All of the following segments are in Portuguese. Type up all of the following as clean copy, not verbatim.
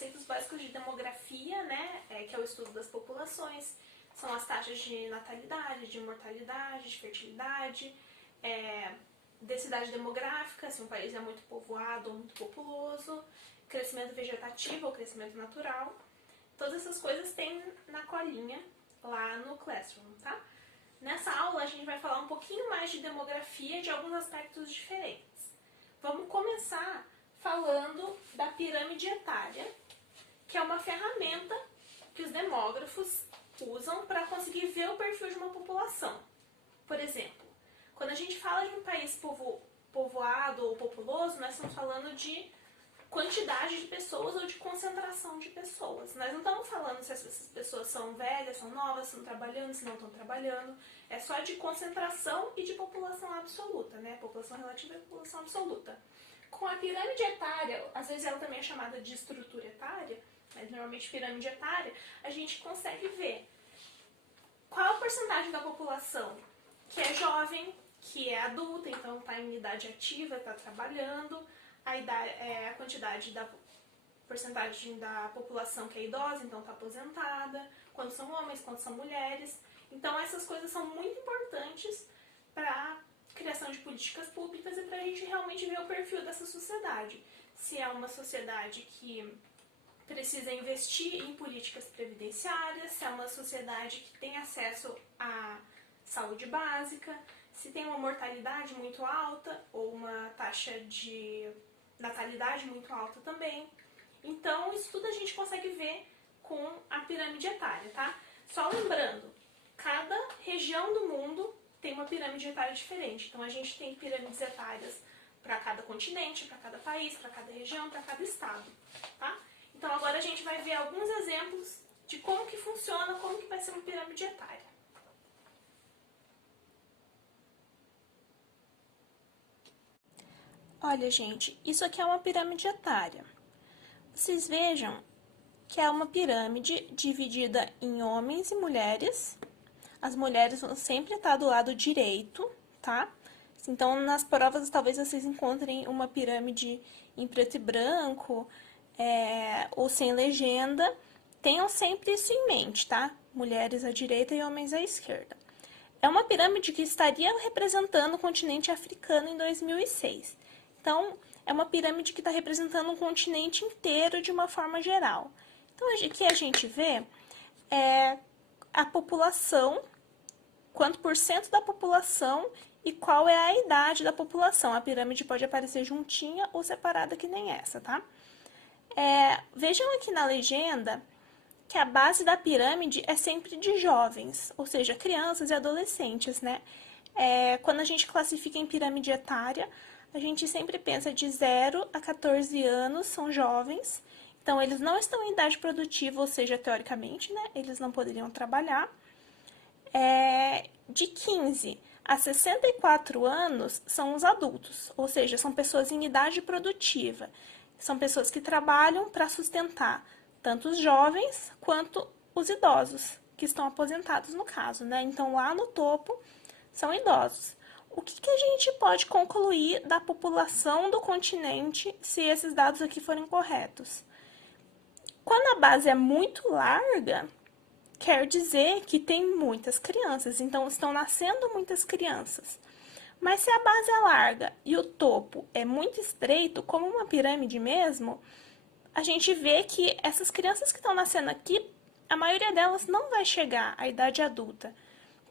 conceitos básicos de demografia, né, que é o estudo das populações, são as taxas de natalidade, de mortalidade, de fertilidade, densidade demográfica, se um país é muito povoado ou muito populoso, crescimento vegetativo ou crescimento natural. Todas essas coisas tem na colinha lá no Classroom, tá? Nessa aula a gente vai falar um pouquinho mais de demografia de alguns aspectos diferentes. Vamos começar falando da pirâmide etária, que é uma ferramenta que os demógrafos usam para conseguir ver o perfil de uma população. Por exemplo, quando a gente fala de um país povoado ou populoso, nós estamos falando de quantidade de pessoas ou de concentração de pessoas. Nós não estamos falando se essas pessoas são velhas, são novas, estão trabalhando, se não estão trabalhando. É só de concentração e de população absoluta, né? População relativa e população absoluta. Com a pirâmide etária, às vezes ela também é chamada de estrutura etária, mas normalmente pirâmide etária, a gente consegue ver qual é a porcentagem da população que é jovem, que é adulta, então está em idade ativa, está trabalhando, a quantidade da porcentagem da população que é idosa, então está aposentada, quando são homens, quando são mulheres. Então essas coisas são muito importantes para a criação de políticas públicas e para a gente realmente ver o perfil dessa sociedade. Se é uma sociedade que precisa investir em políticas previdenciárias, se é uma sociedade que tem acesso à saúde básica, se tem uma mortalidade muito alta ou uma taxa de natalidade muito alta também. Então, isso tudo a gente consegue ver com a pirâmide etária, tá? Só lembrando, cada região do mundo tem uma pirâmide etária diferente. Então, a gente tem pirâmides etárias para cada continente, para cada país, para cada região, para cada estado, tá? Então, agora a gente vai ver alguns exemplos de como que funciona, como que vai ser uma pirâmide etária. Olha, gente, isso aqui é uma pirâmide etária. Vocês vejam que é uma pirâmide dividida em homens e mulheres. As mulheres vão sempre estar do lado direito, tá? Então, nas provas, talvez vocês encontrem uma pirâmide em preto e branco, ou sem legenda. Tenham sempre isso em mente, tá? Mulheres à direita e homens à esquerda. É uma pirâmide que estaria representando o continente africano em 2006. Então, é uma pirâmide que está representando um continente inteiro de uma forma geral. Então, aqui a gente vê a população, quanto por cento da população e qual é a idade da população. A pirâmide pode aparecer juntinha ou separada que nem essa, tá? Vejam aqui na legenda que a base da pirâmide é sempre de jovens, ou seja, crianças e adolescentes, né? Quando a gente classifica em pirâmide etária, a gente sempre pensa de 0 a 14 anos, são jovens, então eles não estão em idade produtiva, ou seja, teoricamente, né, eles não poderiam trabalhar. De 15 a 64 anos são os adultos, ou seja, são pessoas em idade produtiva, são pessoas que trabalham para sustentar tanto os jovens quanto os idosos, que estão aposentados no caso, né, então lá no topo são idosos. O que a gente pode concluir da população do continente se esses dados aqui forem corretos? Quando a base é muito larga, quer dizer que tem muitas crianças, então estão nascendo muitas crianças. Mas se a base é larga e o topo é muito estreito, como uma pirâmide mesmo, a gente vê que essas crianças que estão nascendo aqui, a maioria delas não vai chegar à idade adulta,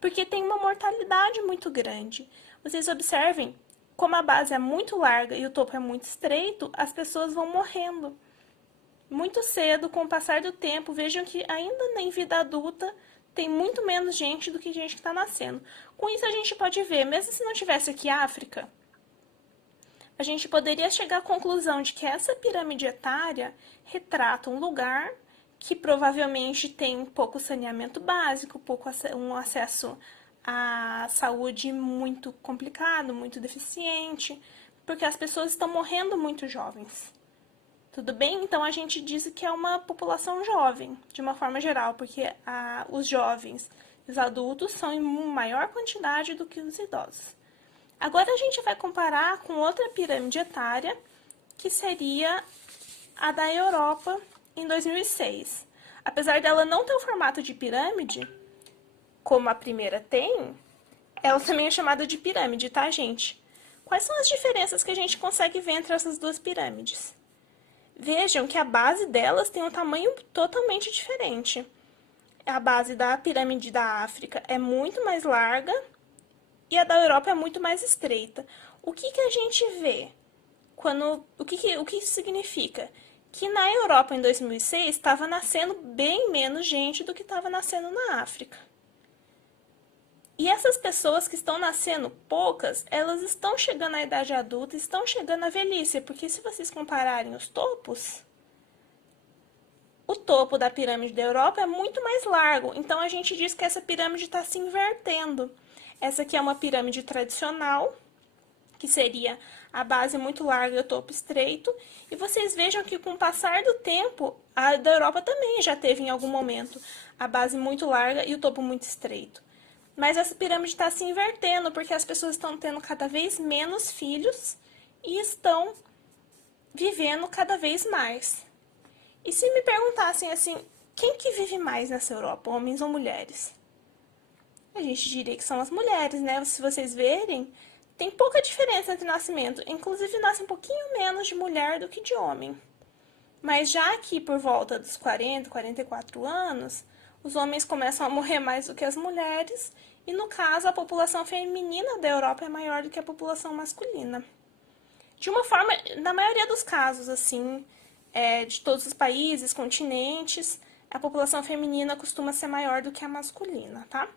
porque tem uma mortalidade muito grande. Vocês observem, como a base é muito larga e o topo é muito estreito, as pessoas vão morrendo muito cedo, com o passar do tempo. Vejam que ainda em vida adulta tem muito menos gente do que gente que está nascendo. Com isso a gente pode ver, mesmo se não tivesse aqui África, a gente poderia chegar à conclusão de que essa pirâmide etária retrata um lugar que provavelmente tem pouco saneamento básico, um acesso à saúde muito complicado, muito deficiente, porque as pessoas estão morrendo muito jovens. Tudo bem? Então, a gente diz que é uma população jovem, de uma forma geral, porque os jovens e os adultos são em maior quantidade do que os idosos. Agora, a gente vai comparar com outra pirâmide etária, que seria a da Europa em 2006. Apesar dela não ter o formato de pirâmide, como a primeira tem, ela também é chamada de pirâmide, tá, gente? Quais são as diferenças que a gente consegue ver entre essas duas pirâmides? Vejam que a base delas tem um tamanho totalmente diferente. A base da pirâmide da África é muito mais larga e a da Europa é muito mais estreita. O que que a gente vê? O que isso significa? Que na Europa em 2006 estava nascendo bem menos gente do que estava nascendo na África. E essas pessoas que estão nascendo poucas, elas estão chegando à idade adulta, estão chegando à velhice, porque se vocês compararem os topos, o topo da pirâmide da Europa é muito mais largo, então a gente diz que essa pirâmide está se invertendo. Essa aqui é uma pirâmide tradicional, que seria a base muito larga e o topo estreito, e vocês vejam que com o passar do tempo, a da Europa também já teve em algum momento a base muito larga e o topo muito estreito. Mas essa pirâmide está se invertendo, porque as pessoas estão tendo cada vez menos filhos e estão vivendo cada vez mais. E se me perguntassem assim, quem que vive mais nessa Europa, homens ou mulheres? A gente diria que são as mulheres, né? Se vocês verem, tem pouca diferença entre nascimento. Inclusive, nasce um pouquinho menos de mulher do que de homem. Mas já aqui por volta dos 40, 44 anos, os homens começam a morrer mais do que as mulheres, e no caso, a população feminina da Europa é maior do que a população masculina. De uma forma, na maioria dos casos, assim, de todos os países, continentes, a população feminina costuma ser maior do que a masculina, tá?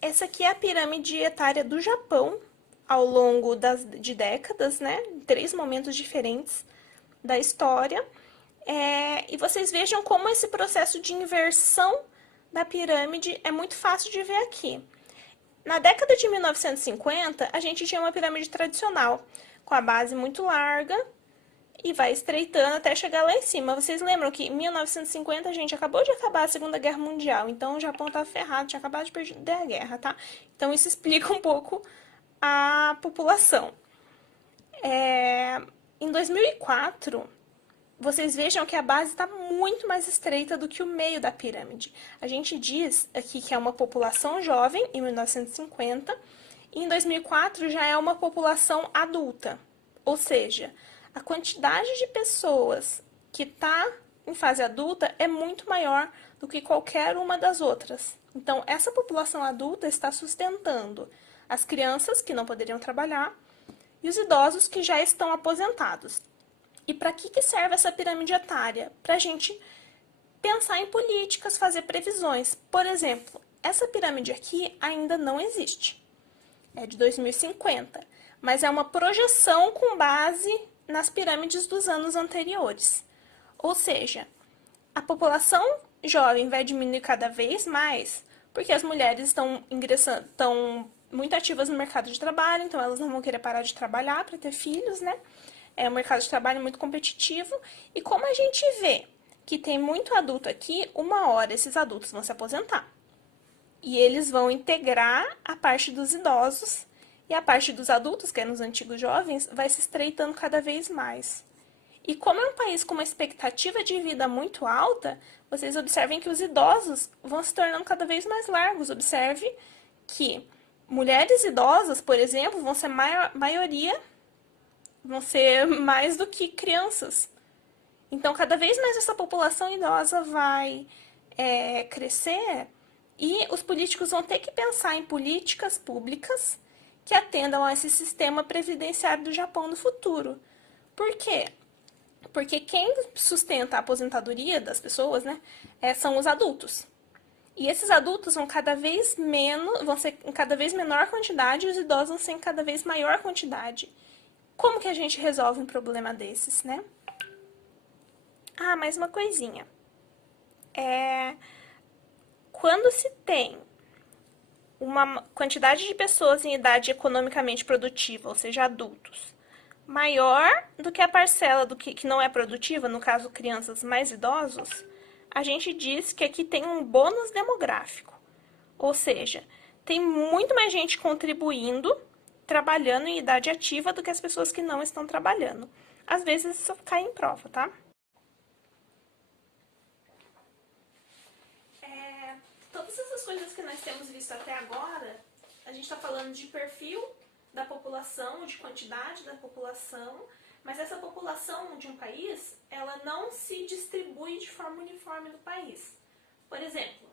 Essa aqui é a pirâmide etária do Japão, ao longo de décadas, né? Em 3 momentos diferentes da história. E vocês vejam como esse processo de inversão da pirâmide é muito fácil de ver aqui. Na década de 1950, a gente tinha uma pirâmide tradicional, com a base muito larga e vai estreitando até chegar lá em cima. Vocês lembram que em 1950, a gente acabou de acabar a Segunda Guerra Mundial, então o Japão estava ferrado, tinha acabado de perder a guerra, tá? Então isso explica um pouco a população. Em 2004... vocês vejam que a base está muito mais estreita do que o meio da pirâmide. A gente diz aqui que é uma população jovem, em 1950, e em 2004 já é uma população adulta. Ou seja, a quantidade de pessoas que está em fase adulta é muito maior do que qualquer uma das outras. Então, essa população adulta está sustentando as crianças que não poderiam trabalhar e os idosos que já estão aposentados. E para que serve essa pirâmide etária? Para a gente pensar em políticas, fazer previsões. Por exemplo, essa pirâmide aqui ainda não existe. É de 2050, mas é uma projeção com base nas pirâmides dos anos anteriores. Ou seja, a população jovem vai diminuir cada vez mais, porque as mulheres estão muito ativas no mercado de trabalho, então elas não vão querer parar de trabalhar para ter filhos, né? É um mercado de trabalho muito competitivo, e como a gente vê que tem muito adulto aqui, uma hora esses adultos vão se aposentar. E eles vão integrar a parte dos idosos, e a parte dos adultos, que eram os antigos jovens, vai se estreitando cada vez mais. E como é um país com uma expectativa de vida muito alta, vocês observem que os idosos vão se tornando cada vez mais largos. Observe que mulheres idosas, por exemplo, vão ser maioria, vão ser mais do que crianças. Então, cada vez mais essa população idosa vai crescer, e os políticos vão ter que pensar em políticas públicas que atendam a esse sistema previdenciário do Japão no futuro. Por quê? Porque quem sustenta a aposentadoria das pessoas, né, são os adultos. E esses adultos vão ser em cada vez menor quantidade, e os idosos vão ser em cada vez maior quantidade. Como que a gente resolve um problema desses, né? Ah, mais uma coisinha. Quando se tem uma quantidade de pessoas em idade economicamente produtiva, ou seja, adultos, maior do que a parcela do que não é produtiva, no caso crianças mais idosos, a gente diz que aqui tem um bônus demográfico. Ou seja, tem muito mais gente contribuindo, trabalhando em idade ativa do que as pessoas que não estão trabalhando. às vezes isso cai em prova, tá? Todas essas coisas que nós temos visto até agora, a gente está falando de perfil da população, de quantidade da população, mas essa população de um país, ela não se distribui de forma uniforme no país. Por exemplo,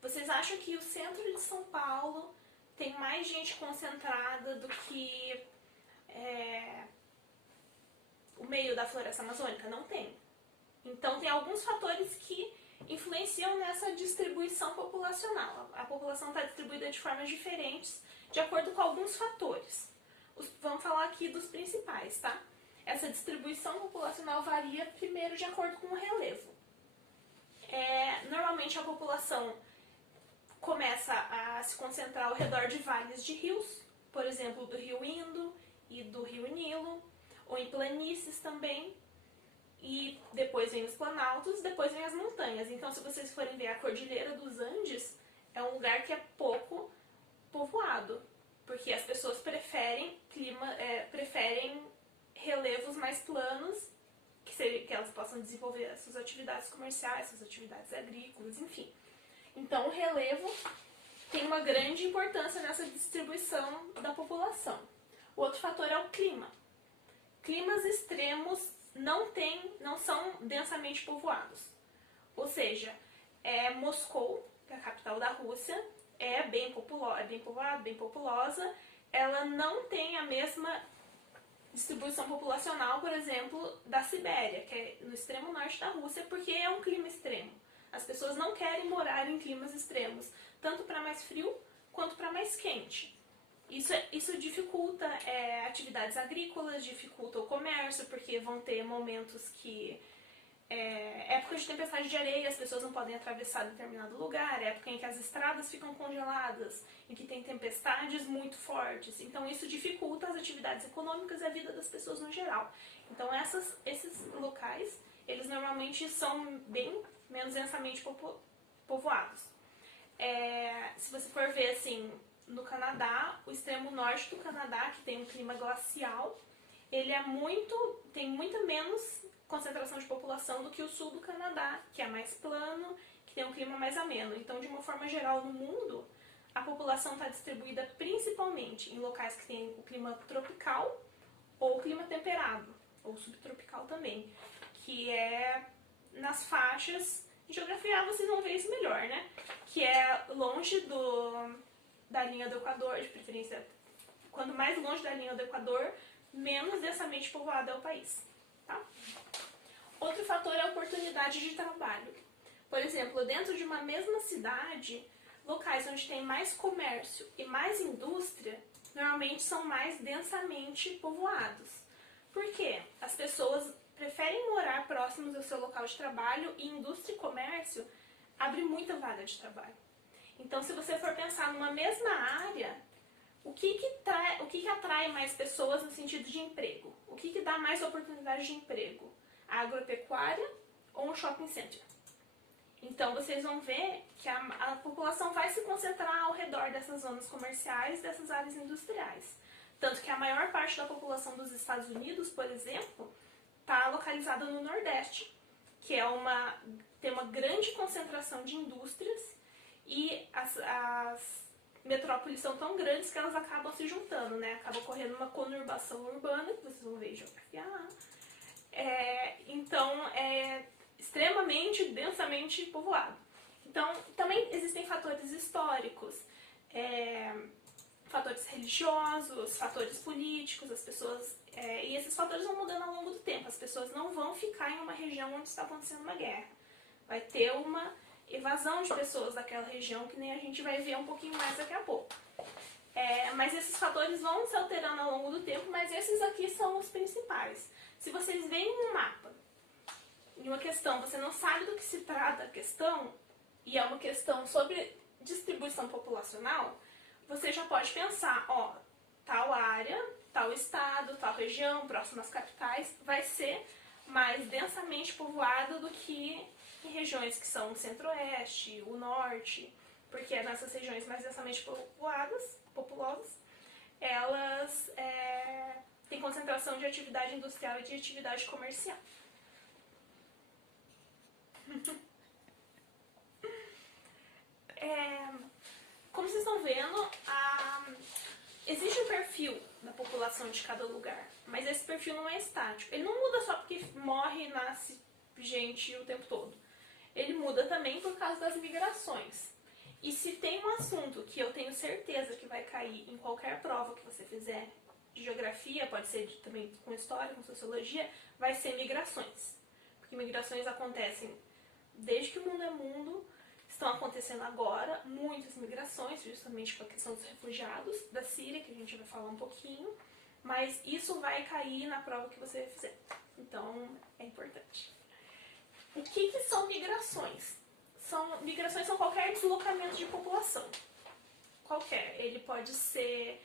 vocês acham que o centro de São Paulo tem mais gente concentrada do que o meio da floresta amazônica? Não tem. Então tem alguns fatores que influenciam nessa distribuição populacional. A população está distribuída de formas diferentes, de acordo com alguns fatores. Vamos falar aqui dos principais, tá? Essa distribuição populacional varia primeiro de acordo com o relevo. Normalmente a população começa a se concentrar ao redor de vales de rios, por exemplo, do rio Indo e do rio Nilo, ou em planícies também, e depois vem os planaltos, depois vem as montanhas. Então, se vocês forem ver a Cordilheira dos Andes, é um lugar que é pouco povoado, porque as pessoas preferem relevos mais planos, que elas possam desenvolver as suas atividades comerciais, suas atividades agrícolas, enfim. Então, o relevo tem uma grande importância nessa distribuição da população. O outro fator é o clima. Climas extremos não são densamente povoados. Ou seja, Moscou, que é a capital da Rússia, é bem povoada, bem populosa. Ela não tem a mesma distribuição populacional, por exemplo, da Sibéria, que é no extremo norte da Rússia, porque é um clima extremo. As pessoas não querem morar em climas extremos, tanto para mais frio quanto para mais quente. Isso dificulta atividades agrícolas, dificulta o comércio, porque vão ter momentos que... época de tempestade de areia, as pessoas não podem atravessar determinado lugar, época em que as estradas ficam congeladas, em que tem tempestades muito fortes. Então isso dificulta as atividades econômicas e a vida das pessoas no geral. Então esses locais, eles normalmente são bem menos densamente povoados. Se você for ver assim, no Canadá, o extremo norte do Canadá, que tem um clima glacial, ele tem muito menos concentração de população do que o sul do Canadá, que é mais plano, que tem um clima mais ameno. Então, de uma forma geral, no mundo, a população está distribuída principalmente em locais que tem o clima tropical ou clima temperado, ou subtropical também, que é nas faixas de geografia, vocês vão ver isso melhor, né? Que é longe da linha do Equador, de preferência, quando mais longe da linha do Equador, menos densamente povoado é o país, tá? Outro fator é a oportunidade de trabalho. Por exemplo, dentro de uma mesma cidade, locais onde tem mais comércio e mais indústria, normalmente são mais densamente povoados. Por quê? As pessoas preferem morar próximos do seu local de trabalho e indústria e comércio abre muita vaga de trabalho. Então, se você for pensar numa mesma área, o que atrai mais pessoas no sentido de emprego? O que dá mais oportunidade de emprego? A agropecuária ou um shopping center? Então, vocês vão ver que a população vai se concentrar ao redor dessas zonas comerciais, dessas áreas industriais. Tanto que a maior parte da população dos Estados Unidos, por exemplo, está localizada no Nordeste, que tem uma grande concentração de indústrias e as metrópoles são tão grandes que elas acabam se juntando, né? Acaba ocorrendo uma conurbação urbana, que vocês vão ver em geografia. Então, é extremamente densamente povoado. Então, também existem fatores históricos, fatores religiosos, fatores políticos, as pessoas... e esses fatores vão mudando ao longo do tempo. As pessoas não vão ficar em uma região onde está acontecendo uma guerra. Vai ter uma evasão de pessoas daquela região, que nem a gente vai ver um pouquinho mais daqui a pouco. Mas esses fatores vão se alterando ao longo do tempo, mas esses aqui são os principais. Se vocês veem um mapa de uma questão, você não sabe do que se trata a questão, e é uma questão sobre distribuição populacional, você já pode pensar, ó, tal área, tal estado, tal região, próximas capitais, vai ser mais densamente povoada do que em regiões que são o centro-oeste, o norte, porque nessas regiões mais densamente populosas, elas tem concentração de atividade industrial e de atividade comercial. Como vocês estão vendo, existe um perfil da população de cada lugar, mas esse perfil não é estático. Ele não muda só porque morre e nasce gente o tempo todo. Ele muda também por causa das migrações. E se tem um assunto que eu tenho certeza que vai cair em qualquer prova que você fizer, de geografia, pode ser também com história, com sociologia, vai ser migrações. Porque migrações acontecem desde que o mundo é mundo, estão acontecendo agora muitas migrações, justamente com a questão dos refugiados da Síria, que a gente vai falar um pouquinho, mas isso vai cair na prova que você fizer. Então, é importante. O que são migrações? Migrações são qualquer deslocamento de população. Qualquer. Ele pode ser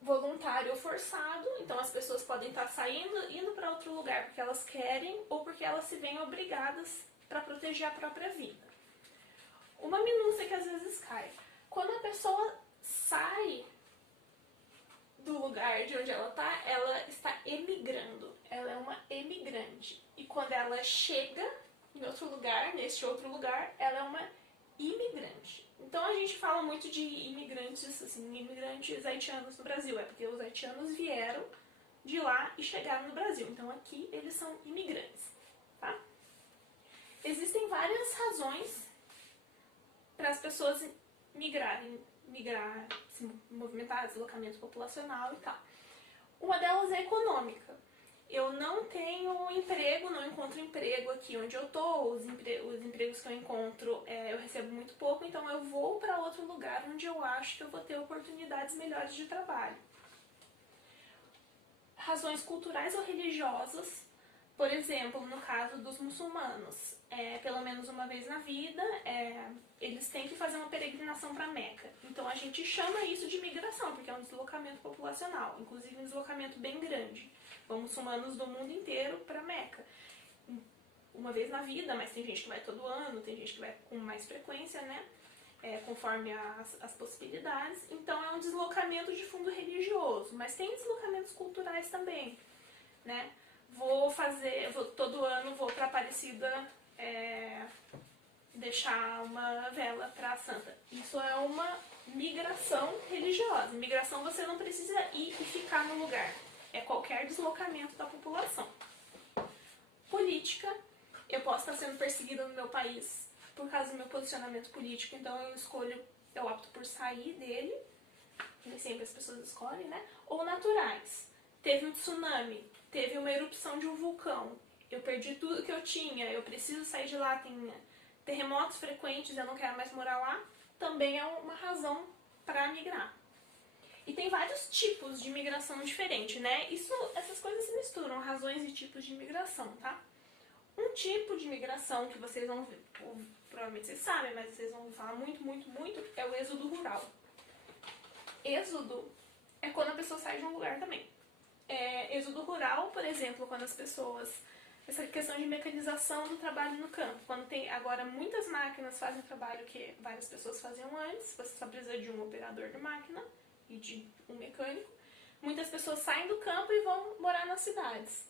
voluntário ou forçado, então as pessoas podem estar saindo, indo para outro lugar porque elas querem ou porque elas se veem obrigadas para proteger a própria vida. Uma minúcia que às vezes cai. Quando a pessoa sai do lugar de onde ela está emigrando. Ela é uma emigrante. E quando ela chega em outro lugar, neste outro lugar, ela é uma imigrante. Então a gente fala muito de imigrantes, assim, imigrantes haitianos no Brasil. É porque os haitianos vieram de lá e chegaram no Brasil. Então aqui eles são imigrantes, tá? Existem várias razões para as pessoas migrar, se movimentar, deslocamento populacional e tal. Uma delas é econômica. Eu não tenho emprego, não encontro emprego aqui onde eu tô, os empregos que eu encontro eu recebo muito pouco, então eu vou para outro lugar onde eu acho que eu vou ter oportunidades melhores de trabalho. Razões culturais ou religiosas, por exemplo, no caso dos muçulmanos, pelo menos uma vez na vida, eles têm que fazer uma peregrinação para Meca. Então a gente chama isso de migração, porque é um deslocamento populacional, inclusive um deslocamento bem grande. Vão muçulmanos do mundo inteiro para Meca. Uma vez na vida, mas tem gente que vai todo ano, tem gente que vai com mais frequência, né? Conforme as possibilidades. Então é um deslocamento de fundo religioso, mas tem deslocamentos culturais também, né? Todo ano vou para Aparecida deixar uma vela para a Santa. Isso é uma migração religiosa. Migração você não precisa ir e ficar no lugar. É qualquer deslocamento da população. Política. Eu posso estar sendo perseguida no meu país por causa do meu posicionamento político, então eu opto por sair dele. Nem sempre as pessoas escolhem, né? Ou naturais. Teve um tsunami, teve uma erupção de um vulcão, eu perdi tudo que eu tinha, eu preciso sair de lá, tem terremotos frequentes, eu não quero mais morar lá, também é uma razão para migrar. E tem vários tipos de migração diferentes, né? Essas coisas se misturam, razões e tipos de migração, tá? Um tipo de migração que vocês vão ver, provavelmente vocês sabem, mas vocês vão falar muito, muito, muito, é o êxodo rural. Êxodo é quando a pessoa sai de um lugar também. Êxodo rural, por exemplo, quando as pessoas... Essa questão de mecanização do trabalho no campo. Quando tem agora muitas máquinas fazem trabalho que várias pessoas faziam antes, você só precisa de um operador de máquina e de um mecânico. Muitas pessoas saem do campo e vão morar nas cidades.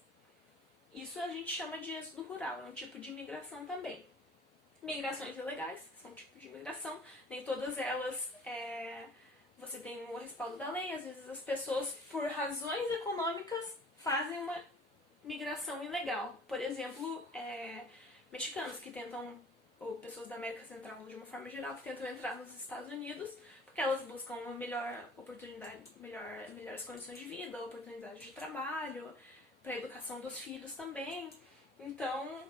Isso a gente chama de êxodo rural, é um tipo de migração também. Migrações ilegais são um tipo de migração, nem todas elas você tem o respaldo da lei. Às vezes as pessoas, por razões econômicas, fazem uma migração ilegal. Por exemplo, mexicanos que tentam, ou pessoas da América Central de uma forma geral, que tentam entrar nos Estados Unidos porque elas buscam uma melhor oportunidade, melhores condições de vida, oportunidade de trabalho, para a educação dos filhos também. Então,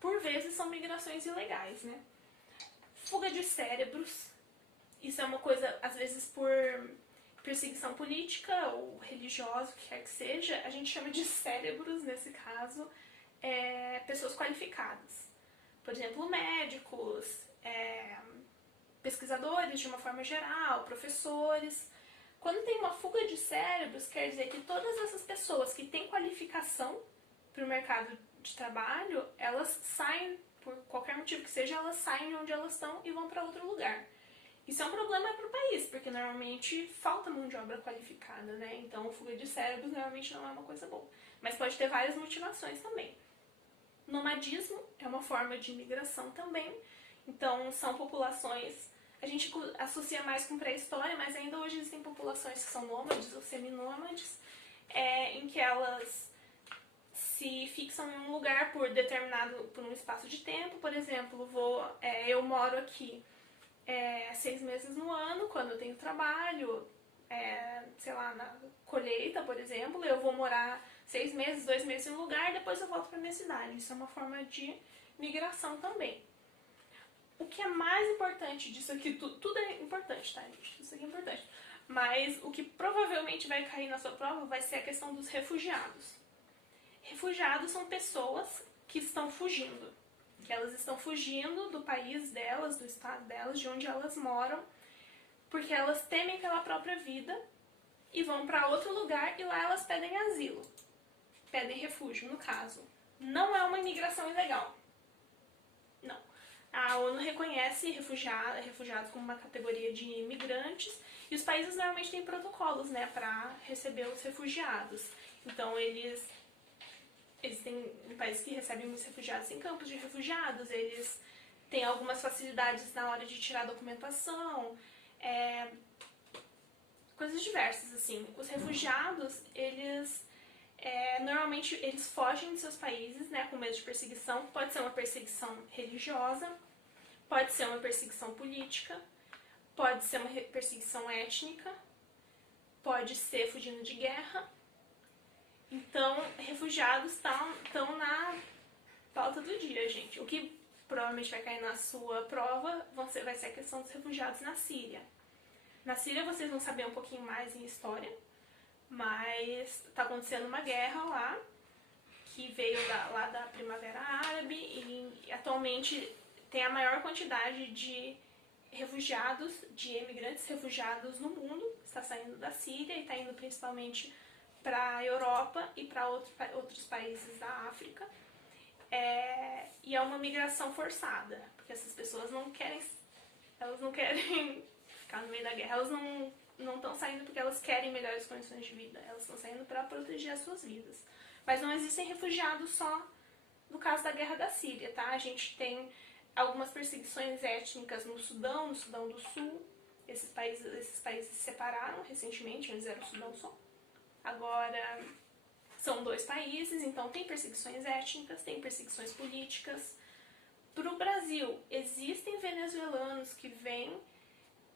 por vezes são migrações ilegais, né? Fuga de cérebros. Isso é uma coisa, às vezes, por perseguição política ou religiosa, o que quer que seja, a gente chama de cérebros, nesse caso, pessoas qualificadas. Por exemplo, médicos, pesquisadores de uma forma geral, professores. Quando tem uma fuga de cérebros, quer dizer que todas essas pessoas que têm qualificação para o mercado de trabalho, elas saem, por qualquer motivo que seja, elas saem de onde elas estão e vão para outro lugar. Isso é um problema para o país, porque normalmente falta mão de obra qualificada, né? Então, fuga de cérebros normalmente não é uma coisa boa. Mas pode ter várias motivações também. Nomadismo é uma forma de imigração também. Então, são populações... A gente associa mais com pré-história, mas ainda hoje existem populações que são nômades ou seminômades, em que elas se fixam em um lugar por um espaço de tempo. Por exemplo, eu moro aqui 6 meses no ano, quando eu tenho trabalho, sei lá, na colheita, por exemplo, eu vou morar 6 meses, 2 meses em um lugar, depois eu volto para minha cidade. Isso é uma forma de migração também. O que é mais importante disso aqui, tudo é importante, tá, gente? Isso aqui é importante. Mas o que provavelmente vai cair na sua prova vai ser a questão dos refugiados. Refugiados são pessoas que estão fugindo. Que elas estão fugindo do país delas, do estado delas, de onde elas moram, porque elas temem pela própria vida e vão para outro lugar e lá elas pedem asilo. Pedem refúgio, no caso. Não é uma imigração ilegal. Não. A ONU reconhece refugiados como uma categoria de imigrantes e os países normalmente têm protocolos, né, para receber os refugiados. Então, eles têm países que recebem muitos refugiados em campos de refugiados, eles têm algumas facilidades na hora de tirar documentação, coisas diversas, assim. Os refugiados, normalmente eles fogem de seus países, né, com medo de perseguição. Pode ser uma perseguição religiosa, pode ser uma perseguição política, pode ser uma perseguição étnica, pode ser fugindo de guerra. Então, refugiados estão na pauta do dia, gente. O que provavelmente vai cair na sua prova vai ser a questão dos refugiados na Síria. Na Síria vocês vão saber um pouquinho mais em história, mas está acontecendo uma guerra lá, que veio lá da Primavera Árabe, e atualmente tem a maior quantidade de refugiados, de imigrantes refugiados no mundo. Está saindo da Síria e está indo principalmente para a Europa e para outros países da África. E é uma migração forçada, porque essas pessoas não querem ficar no meio da guerra, elas não estão saindo porque elas querem melhores condições de vida, elas estão saindo para proteger as suas vidas. Mas não existem refugiados só no caso da guerra da Síria, tá? A gente tem algumas perseguições étnicas no Sudão do Sul. Esses países se separaram recentemente, antes era o Sudão só. Agora são 2 países, então tem perseguições étnicas, tem perseguições políticas. Para o Brasil, existem venezuelanos que vêm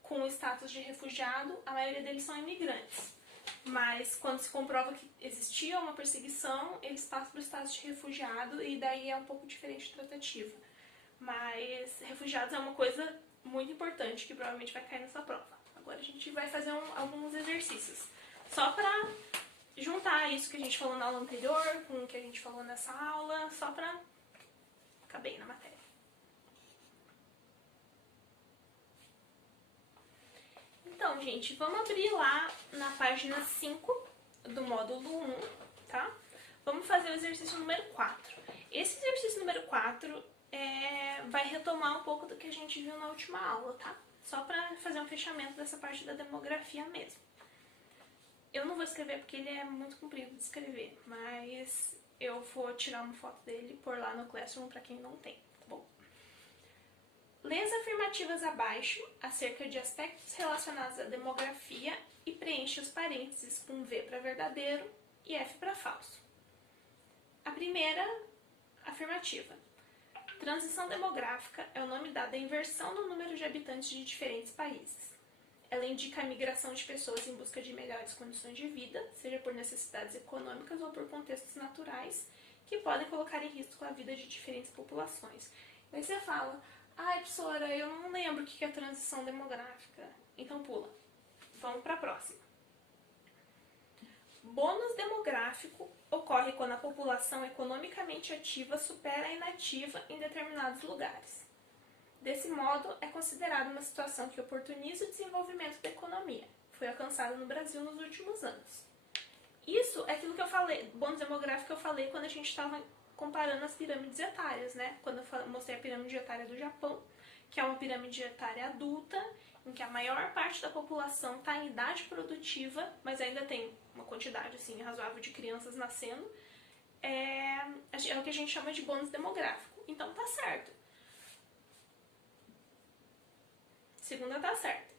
com o status de refugiado, a maioria deles são imigrantes. Mas quando se comprova que existia uma perseguição, eles passam para o status de refugiado e daí é um pouco diferente de tratativa. Mas refugiados é uma coisa muito importante que provavelmente vai cair nessa prova. Agora a gente vai fazer alguns exercícios. Só para juntar isso que a gente falou na aula anterior com o que a gente falou nessa aula, só para ficar bem na matéria. Então, gente, vamos abrir lá na página 5 do módulo 1, tá? Vamos fazer o exercício número 4. Esse exercício número 4 vai retomar um pouco do que a gente viu na última aula, tá? Só para fazer um fechamento dessa parte da demografia mesmo. Eu não vou escrever porque ele é muito comprido de escrever, mas eu vou tirar uma foto dele e pôr lá no Classroom para quem não tem, tá bom? Lê as afirmativas abaixo acerca de aspectos relacionados à demografia e preenche os parênteses com V para verdadeiro e F para falso. A primeira afirmativa. Transição demográfica é o nome dado à inversão do número de habitantes de diferentes países. Ela indica a migração de pessoas em busca de melhores condições de vida, seja por necessidades econômicas ou por contextos naturais, que podem colocar em risco a vida de diferentes populações. Aí você fala, ai, professora, eu não lembro o que é transição demográfica. Então pula. Vamos para a próxima. Bônus demográfico ocorre quando a população economicamente ativa supera a inativa em determinados lugares. Desse modo, é considerada uma situação que oportuniza o desenvolvimento da economia. Foi alcançado no Brasil nos últimos anos. Isso é aquilo que eu falei, bônus demográfico que eu falei quando a gente estava comparando as pirâmides etárias, né? Quando eu mostrei a pirâmide etária do Japão, que é uma pirâmide etária adulta, em que a maior parte da população está em idade produtiva, mas ainda tem uma quantidade assim, razoável de crianças nascendo, é o que a gente chama de bônus demográfico. Então tá certo. Segunda tá certa.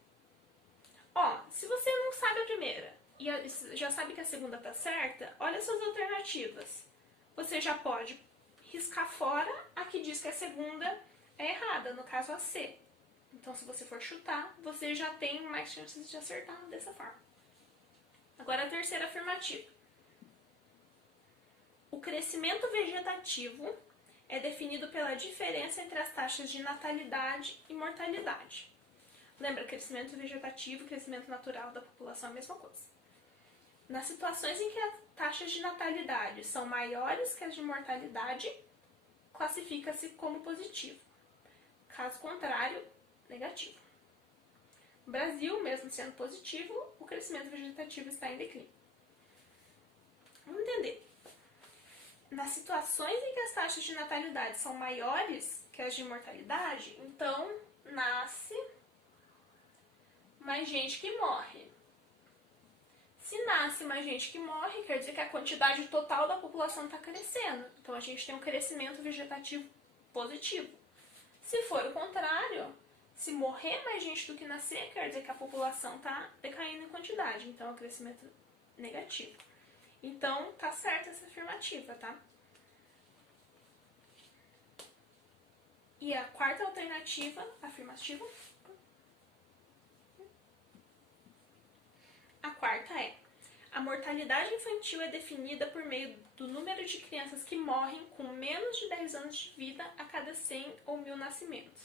Ó, se você não sabe a primeira e já sabe que a segunda tá certa, olha suas alternativas. Você já pode riscar fora a que diz que a segunda é errada, no caso a C. Então, se você for chutar, você já tem mais chances de acertar dessa forma. Agora, a terceira afirmativa. O crescimento vegetativo é definido pela diferença entre as taxas de natalidade e mortalidade. Lembra, crescimento vegetativo e crescimento natural da população é a mesma coisa. Nas situações em que as taxas de natalidade são maiores que as de mortalidade, classifica-se como positivo. Caso contrário, negativo. No Brasil, mesmo sendo positivo, o crescimento vegetativo está em declínio. Vamos entender. Nas situações em que as taxas de natalidade são maiores que as de mortalidade, então nasce mais gente que morre. Se nasce mais gente que morre, quer dizer que a quantidade total da população está crescendo. Então a gente tem um crescimento vegetativo positivo. Se for o contrário, se morrer mais gente do que nascer, quer dizer que a população está decaindo em quantidade. Então é um crescimento negativo. Então tá certa essa afirmativa, tá? E a quarta alternativa, afirmativa. A quarta é: a mortalidade infantil é definida por meio do número de crianças que morrem com menos de 10 anos de vida a cada 100 ou 1000 nascimentos.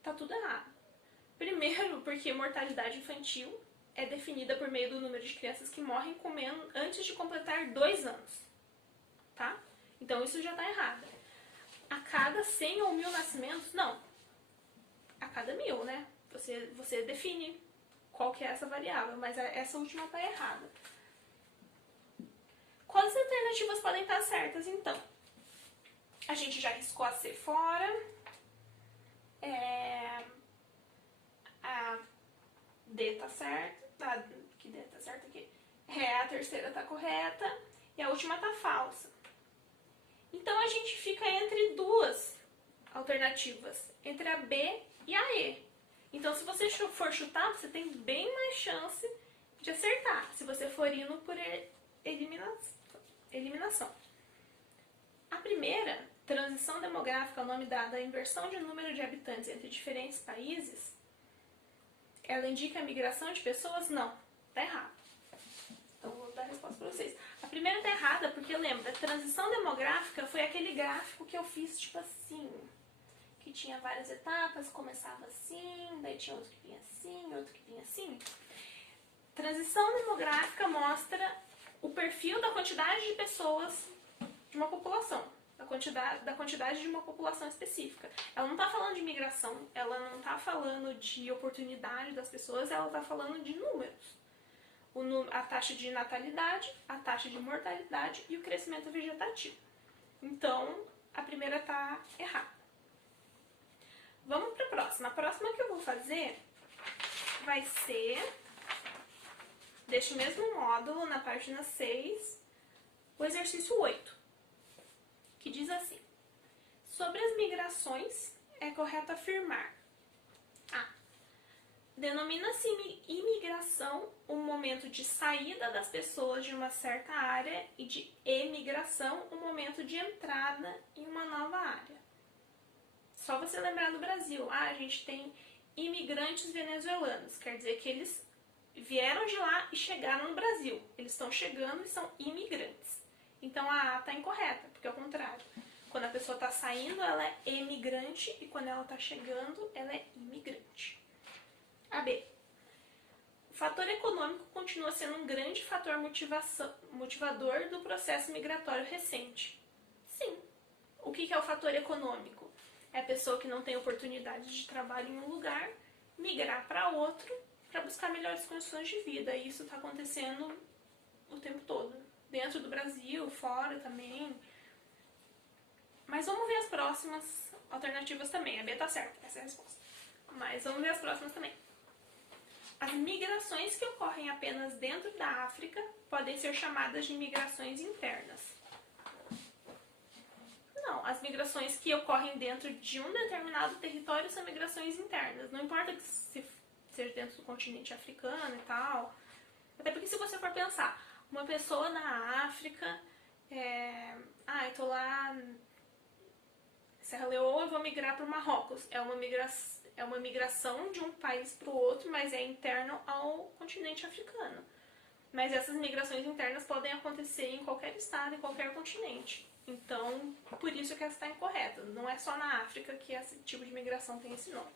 Tá tudo errado. Primeiro, porque mortalidade infantil é definida por meio do número de crianças que morrem com menos antes de completar 2 anos. Tá? Então isso já tá errado. A cada 100 ou 1000 nascimentos? Não. A cada 1000, né? Você define qual que é essa variável, mas essa última tá errada. Quais alternativas podem estar certas, então? A gente já riscou a C fora. A D tá certa. Que D tá certa aqui? A terceira tá correta. E a última tá falsa. Então a gente fica entre duas alternativas. Entre a B e a E. Então se você for chutar, você tem bem mais chance de acertar. Se você for indo por eliminação. A primeira, transição demográfica, é o nome dado à inversão de número de habitantes entre diferentes países, ela indica a migração de pessoas? Não, tá errado. Então vou dar a resposta para vocês. A primeira tá errada porque, lembra, transição demográfica foi aquele gráfico que eu fiz tipo assim, que tinha várias etapas, começava assim, daí tinha outro que vinha assim, outro que vinha assim. Transição demográfica mostra o perfil da quantidade de pessoas de uma população, da quantidade de uma população específica. Ela não está falando de migração, ela não está falando de oportunidade das pessoas, ela está falando de números. A taxa de natalidade, a taxa de mortalidade e o crescimento vegetativo. Então, a primeira está errada. Vamos para a próxima. A próxima que eu vou fazer vai ser, deste mesmo módulo, na página 6, o exercício 8, que diz assim: sobre as migrações, é correto afirmar: A. Denomina-se imigração o momento de saída das pessoas de uma certa área e de emigração o momento de entrada em uma nova área. Só você lembrar do Brasil, a gente tem imigrantes venezuelanos, quer dizer que eles vieram de lá e chegaram no Brasil. Eles estão chegando e são imigrantes. Então a A está incorreta, porque é o contrário. Quando a pessoa está saindo, ela é emigrante, e quando ela está chegando, ela é imigrante. A B. O fator econômico continua sendo um grande fator motivador do processo migratório recente. Sim. O que é o fator econômico? É a pessoa que não tem oportunidade de trabalho em um lugar, migrar para outro para buscar melhores condições de vida. E isso está acontecendo o tempo todo. Dentro do Brasil, fora também. Mas vamos ver as próximas alternativas também. A B tá certa, essa é a resposta. Mas vamos ver as próximas também. As migrações que ocorrem apenas dentro da África podem ser chamadas de migrações internas. Não, as migrações que ocorrem dentro de um determinado território são migrações internas. Não importa que se seja dentro do continente africano e tal. Até porque se você for pensar, uma pessoa na África, eu tô lá em Serra Leoa, eu vou migrar para o Marrocos. É uma migração de um país para o outro, mas é interno ao continente africano. Mas essas migrações internas podem acontecer em qualquer estado, em qualquer continente. Então, por isso que essa está incorreta. Não é só na África que esse tipo de migração tem esse nome.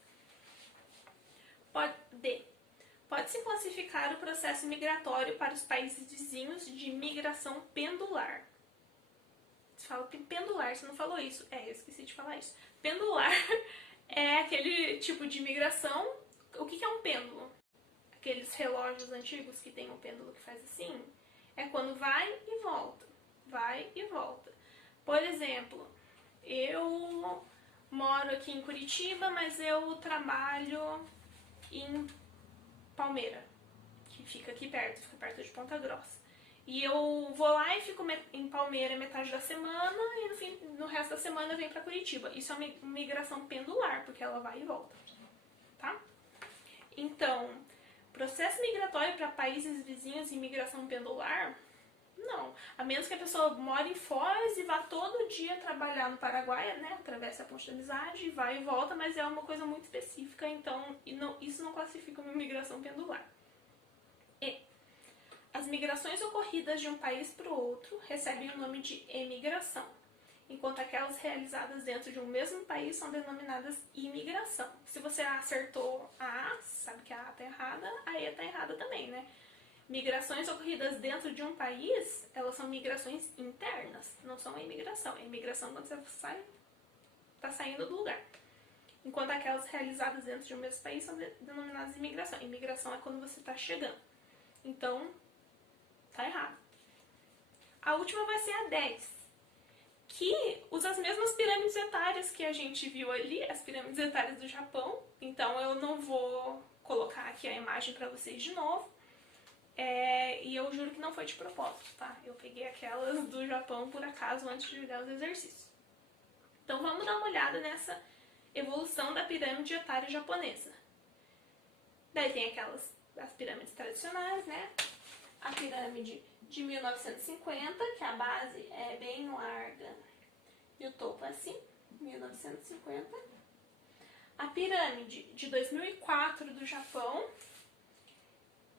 Pode-se classificar o processo migratório para os países vizinhos de migração pendular. Você fala pendular, você não falou isso. Eu esqueci de falar isso. Pendular é aquele tipo de migração. O que é um pêndulo? Aqueles relógios antigos que tem um pêndulo que faz assim. É quando vai e volta. Vai e volta. Por exemplo, eu moro aqui em Curitiba, mas eu trabalho em Palmeira, que fica aqui perto, fica perto de Ponta Grossa. E eu vou lá e fico em Palmeira metade da semana e no resto da semana eu venho pra Curitiba. Isso é uma migração pendular, porque ela vai e volta, tá? Então, processo migratório para países vizinhos e migração pendular, não. A menos que a pessoa mora em Foz e vá todo dia trabalhar no Paraguai, né? Atravessa a Ponte da Amizade, vai e volta, mas é uma coisa muito específica, então isso não classifica uma migração pendular. As migrações ocorridas de um país para o outro recebem o nome de emigração, enquanto aquelas realizadas dentro de um mesmo país são denominadas imigração. Se você acertou a A, sabe que a A está errada, a E está errada também, né? Migrações ocorridas dentro de um país, elas são migrações internas, não são imigração. É imigração quando você está saindo do lugar. Enquanto aquelas realizadas dentro de um mesmo país são denominadas imigração. Imigração é quando você está chegando. Então, tá errado. A última vai ser a 10, que usa as mesmas pirâmides etárias que a gente viu ali, as pirâmides etárias do Japão. Então eu não vou colocar aqui a imagem para vocês de novo. E eu juro que não foi de propósito, tá? Eu peguei aquelas do Japão por acaso antes de olhar os exercícios. Então vamos dar uma olhada nessa evolução da pirâmide etária japonesa. Daí tem as pirâmides tradicionais, né? A pirâmide de 1950, que a base é bem larga e o topo é assim, 1950. A pirâmide de 2004 do Japão,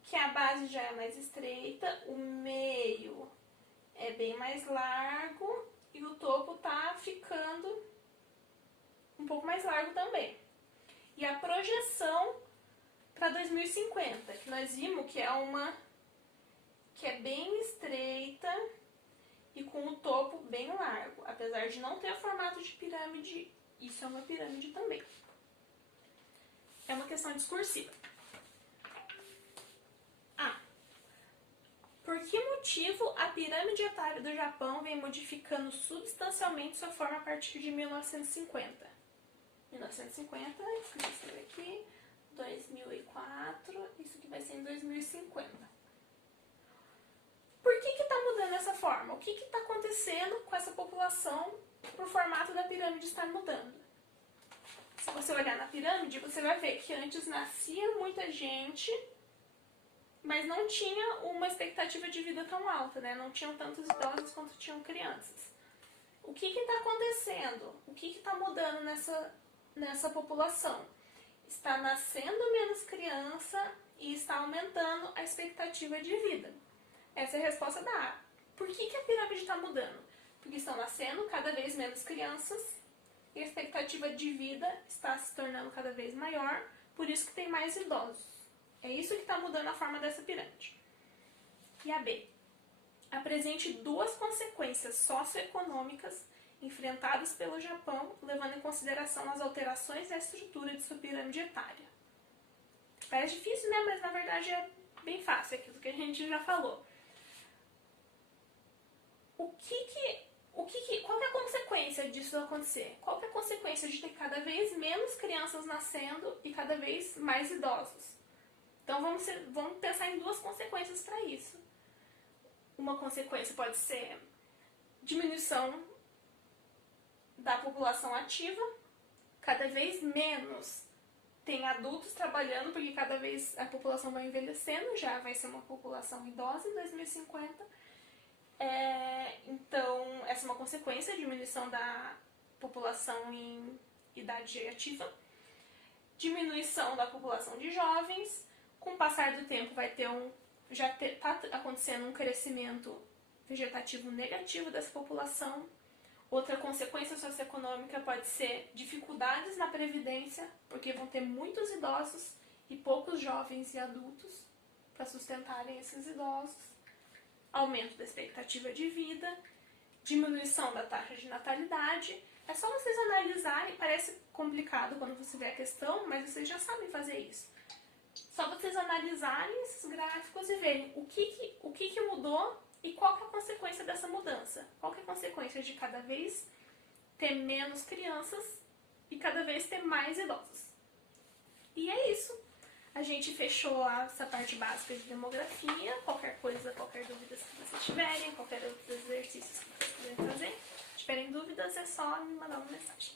que a base já é mais estreita, o meio é bem mais largo e o topo tá ficando um pouco mais largo também. E a projeção para 2050, que nós vimos que é bem estreita e com o topo bem largo. Apesar de não ter formato de pirâmide, isso é uma pirâmide também. É uma questão discursiva. Por que motivo a pirâmide etária do Japão vem modificando substancialmente sua forma a partir de 1950? 1950, isso que vai ser aqui, 2004, isso aqui vai ser em 2050. Por que está mudando essa forma? O que está acontecendo com essa população para o formato da pirâmide estar mudando? Se você olhar na pirâmide, você vai ver que antes nascia muita gente, mas não tinha uma expectativa de vida tão alta, né? Não tinham tantos idosos quanto tinham crianças. O que está acontecendo? O que está mudando nessa população? Está nascendo menos criança e está aumentando a expectativa de vida. Essa é a resposta da A. Por que a pirâmide está mudando? Porque estão nascendo cada vez menos crianças e a expectativa de vida está se tornando cada vez maior, por isso que tem mais idosos. É isso que está mudando a forma dessa pirâmide. E a B. Apresente duas consequências socioeconômicas enfrentadas pelo Japão, levando em consideração as alterações da estrutura de sua pirâmide etária. Parece difícil, né? Mas na verdade é bem fácil, é aquilo que a gente já falou. Qual é a consequência consequência disso acontecer? Qual que é a consequência de ter cada vez menos crianças nascendo e cada vez mais idosos? Então vamos pensar em duas consequências para isso. Uma consequência pode ser diminuição da população ativa, cada vez menos tem adultos trabalhando, porque cada vez a população vai envelhecendo, já vai ser uma população idosa em 2050. Então, essa é uma consequência, a diminuição da população em idade ativa. Diminuição da população de jovens. Com o passar do tempo vai ter está acontecendo um crescimento vegetativo negativo dessa população. Outra consequência socioeconômica pode ser dificuldades na previdência, porque vão ter muitos idosos e poucos jovens e adultos para sustentarem esses idosos. Aumento da expectativa de vida, diminuição da taxa de natalidade. É só vocês analisarem, parece complicado quando você vê a questão, mas vocês já sabem fazer isso. Só vocês analisarem esses gráficos e verem o que mudou e qual que é a consequência dessa mudança. Qual que é a consequência de cada vez ter menos crianças e cada vez ter mais idosos. E é isso. A gente fechou essa parte básica de demografia. Qualquer coisa, qualquer dúvida que vocês tiverem, qualquer outro exercício que vocês quiserem fazer, se tiverem dúvidas é só me mandar uma mensagem.